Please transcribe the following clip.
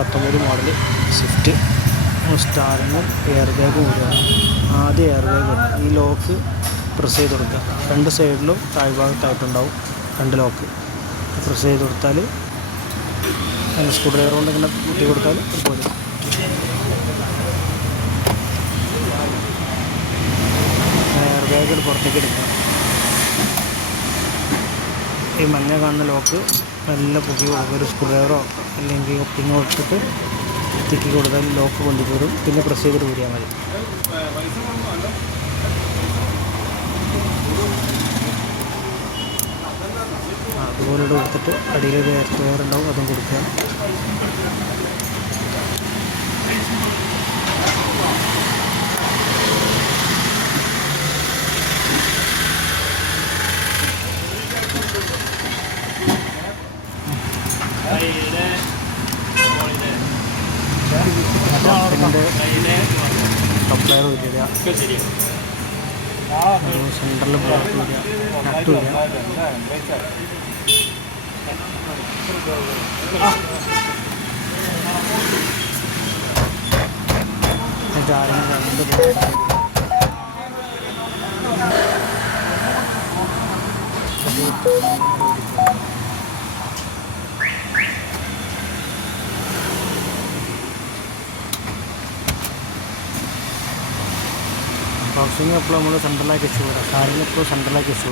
2019 model Swift സ്റ്റാറിനും air ബാഗും കൂടിയാണ്. ആദ്യം എയർ ബാഗ് ഈ ലോക്ക് പ്രസ് ചെയ്ത് കൊടുക്കുക. രണ്ട് സൈഡിലും താഴ്ഭാഗത്തായിട്ടുണ്ടാവും രണ്ട് ലോക്ക്. പ്രസ് ചെയ്ത് കൊടുത്താൽ സ്ക്രൂ ഡ്രൈവർ കൊണ്ട് ഇങ്ങനെ കുത്തി കൊടുത്താൽ പോലും എയർ ബാഗ് പുറത്തേക്ക് എടുക്കുക. ഈ മഞ്ഞ കാണുന്ന ലോക്ക് നല്ല പൊക്കി കൊടുക്കുക. ഒരു സ്ക്രൂ ഡ്രൈവറോ അല്ലെങ്കിൽ ഒപ്പിങ് കൊടുത്തിട്ട് തിക്കി കൊടുത്താൽ ലോക്ക് കൊണ്ടുപോരും. പിന്നെ പ്രസ് ചെയ്തിട്ട് ഊരിയാൽ മതി. അതുപോലെ ഇവിടെ കൊടുത്തിട്ട് അടിയിൽ എയർ ടയർ ഉണ്ടാവും, അതും കൊടുക്കുക. സപ്ലയർ വരിക, സെൻറ്ററിൽ ബ്ലോക്ക് വരിക, നട്ട് വരിക. ബോക്സിങ് എപ്പോഴും നമ്മൾ സെൻട്രലാക്കി വെച്ചു കൂടാം. കാറിൽ എപ്പോഴും സെൻട്രലാക്കി വെച്ചു.